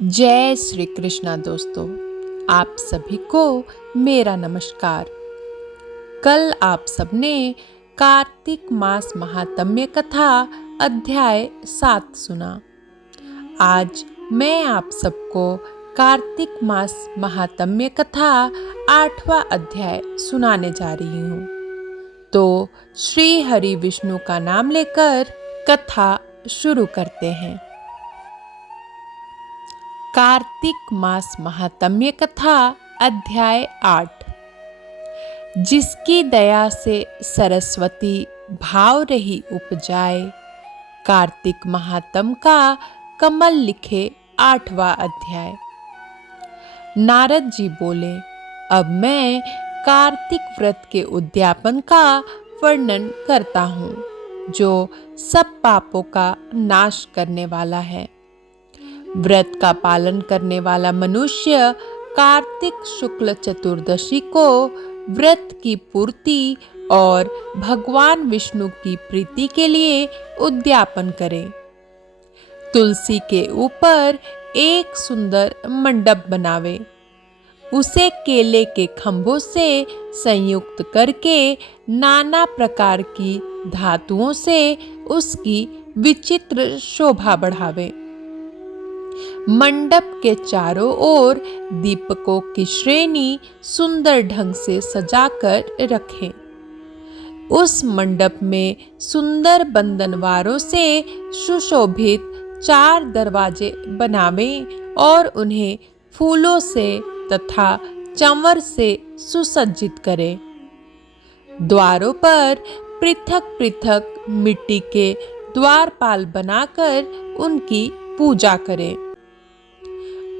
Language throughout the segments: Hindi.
जय श्री कृष्णा दोस्तों, आप सभी को मेरा नमस्कार। कल आप सबने कार्तिक मास महात्म्य कथा अध्याय 7 सुना। आज मैं आप सबको कार्तिक मास महात्म्य कथा 8वां अध्याय सुनाने जा रही हूँ। तो श्री हरि विष्णु का नाम लेकर कथा शुरू करते हैं। कार्तिक मास महात्म्य कथा अध्याय 8। जिसकी दया से सरस्वती भाव रही उपजाए, कार्तिक महात्म का कमल लिखे 8वां अध्याय। नारद जी बोले, अब मैं कार्तिक व्रत के उद्यापन का वर्णन करता हूँ, जो सब पापों का नाश करने वाला है। व्रत का पालन करने वाला मनुष्य कार्तिक शुक्ल चतुर्दशी को व्रत की पूर्ति और भगवान विष्णु की प्रीति के लिए उद्यापन करे। तुलसी के ऊपर एक सुंदर मंडप बनावे, उसे केले के खंभों से संयुक्त करके नाना प्रकार की धातुओं से उसकी विचित्र शोभा बढ़ावे। मंडप के चारों ओर दीपकों की श्रेणी सुंदर ढंग से सजाकर रखें। उस मंडप में सुंदर बंधनवारों से सुशोभित 4 दरवाजे बनावें और उन्हें फूलों से तथा चंवर से सुसज्जित करें। द्वारों पर पृथक पृथक मिट्टी के द्वारपाल बनाकर उनकी पूजा करें।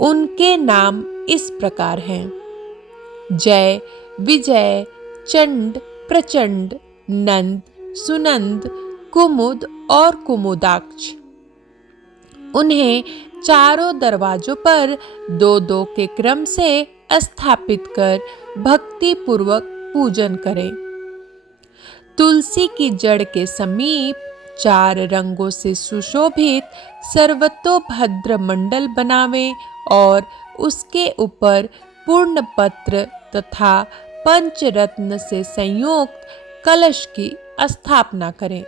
उनके नाम इस प्रकार हैं: जय, विजय, चंड, प्रचंड, नंद, सुनंद, कुमुद और कुमुदाक्ष। उन्हें चारों दरवाजों पर 2-2 के क्रम से स्थापित कर भक्ति पूर्वक पूजन करें। तुलसी की जड़ के समीप 4 रंगों से सुशोभित सर्वतोभद्र मंडल बनावें और उसके ऊपर पूर्ण पत्र तथा पंचरत्न से संयुक्त कलश की स्थापना करें।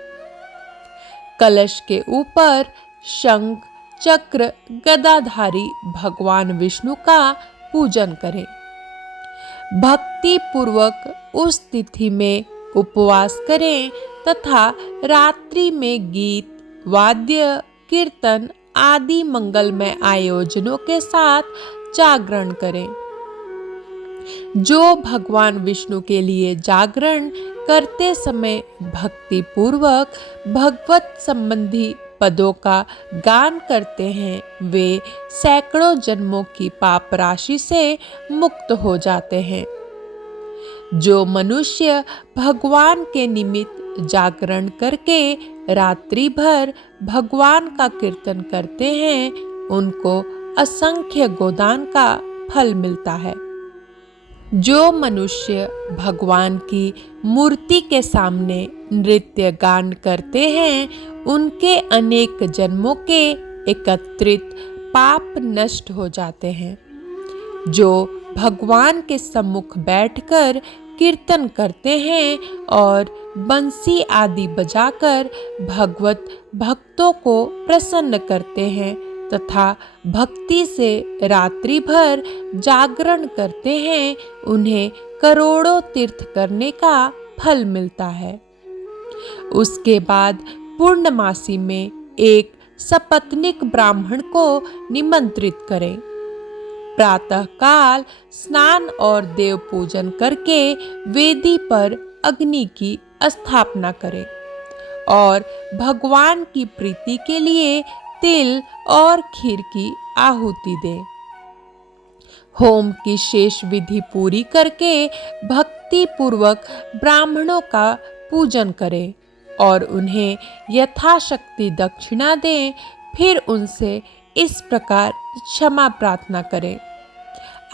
कलश के ऊपर शंख, चक्र, गदाधारी भगवान विष्णु का पूजन करें। भक्ति पूर्वक उस तिथि में उपवास करें तथा रात्रि में गीत, वाद्य, कीर्तन आदि मंगलमय आयोजनों के साथ जागरण करें। जो भगवान विष्णु के लिए जागरण करते समय भक्ति पूर्वक भगवत संबंधी पदों का गान करते हैं, वे सैकड़ों जन्मों की पाप राशि से मुक्त हो जाते हैं। जो मनुष्य भगवान के निमित्त जागरण करके रात्रि भर भगवान का कीर्तन करते हैं, उनको असंख्य गोदान का फल मिलता है। जो मनुष्य भगवान की मूर्ति के सामने नृत्य गान करते हैं, उनके अनेक जन्मों के एकत्रित पाप नष्ट हो जाते हैं। जो भगवान के सम्मुख बैठकर कीर्तन करते हैं और बंसी आदि बजाकर भगवत भक्तों को प्रसन्न करते हैं तथा भक्ति से रात्रि भर जागरण करते हैं, उन्हें करोड़ों तीर्थ करने का फल मिलता है। उसके बाद पूर्णमासी में एक सपत्नीक ब्राह्मण को निमंत्रित करें। प्रातः काल स्नान और देव पूजन करके वेदी पर अग्नि की स्थापना करें और भगवान की प्रीति के लिए तिल और खीर की आहुति दें। होम की शेष विधि पूरी करके भक्ति पूर्वक ब्राह्मणों का पूजन करें और उन्हें यथाशक्ति दक्षिणा दें। फिर उनसे इस प्रकार क्षमा प्रार्थना करें: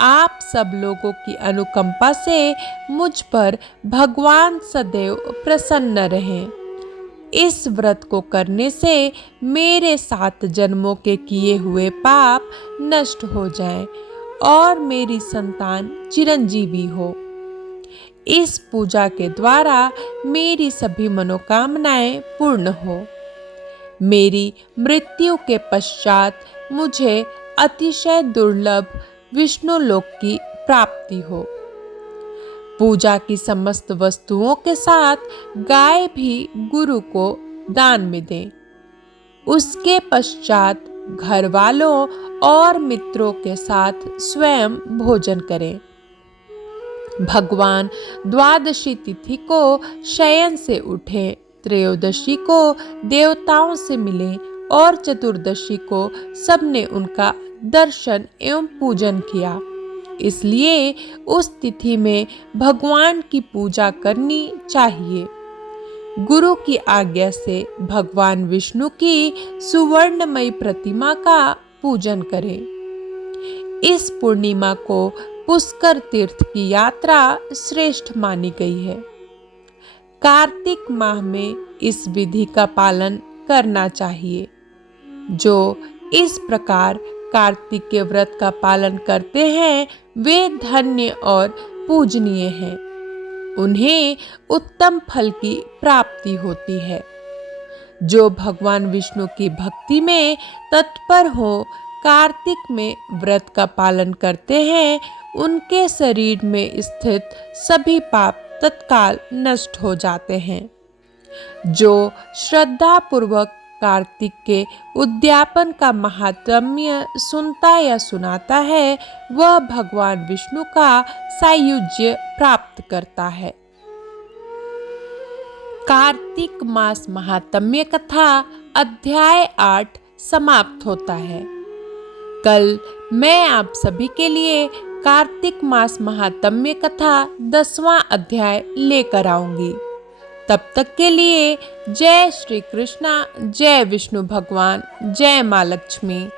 आप सब लोगों की अनुकंपा से मुझ पर भगवान सदैव प्रसन्न रहें। इस व्रत को करने से मेरे 7 जन्मों के किए हुए पाप नष्ट हो जाएं और मेरी संतान चिरंजीवी हो। इस पूजा के द्वारा मेरी सभी मनोकामनाएं पूर्ण हो। मेरी मृत्यु के पश्चात मुझे अतिशय दुर्लभ विष्णु लोक की प्राप्ति हो। पूजा की समस्त वस्तुओं के साथ गाय भी गुरु को दान में दें। उसके पश्चात घर वालों और मित्रों के साथ स्वयं भोजन करें। भगवान द्वादशी तिथि को शयन से उठें, त्रयोदशी को देवताओं से मिलें और चतुर्दशी को सबने उनका दर्शन एवं पूजन किया। इसलिए उस तिथि में भगवान की पूजा करनी चाहिए। गुरु की आज्ञा से भगवान विष्णु की सुवर्णमयी प्रतिमा का पूजन करें। इस पूर्णिमा को पुष्कर तीर्थ की यात्रा श्रेष्ठ मानी गई है। कार्तिक माह में इस विधि का पालन करना चाहिए। जो इस प्रकार कार्तिक के व्रत का पालन करते हैं वे धन्य और पूजनीय हैं। उन्हें उत्तम फल की प्राप्ति होती है। जो भगवान विष्णु की भक्ति में तत्पर हो कार्तिक में व्रत का पालन करते हैं, उनके शरीर में स्थित सभी पाप तत्काल नष्ट हो जाते हैं। जो श्रद्धा पूर्वक कार्तिक के उद्यापन का महात्म्य सुनता या सुनाता है, वह भगवान विष्णु का सायुज्य प्राप्त करता है। कार्तिक मास महात्म्य कथा अध्याय 8 समाप्त होता है। कल मैं आप सभी के लिए कार्तिक मास महात्म्य कथा 10वां अध्याय लेकर आऊंगी। तब तक के लिए जय श्री कृष्णा, जय विष्णु भगवान, जय माँ लक्ष्मी।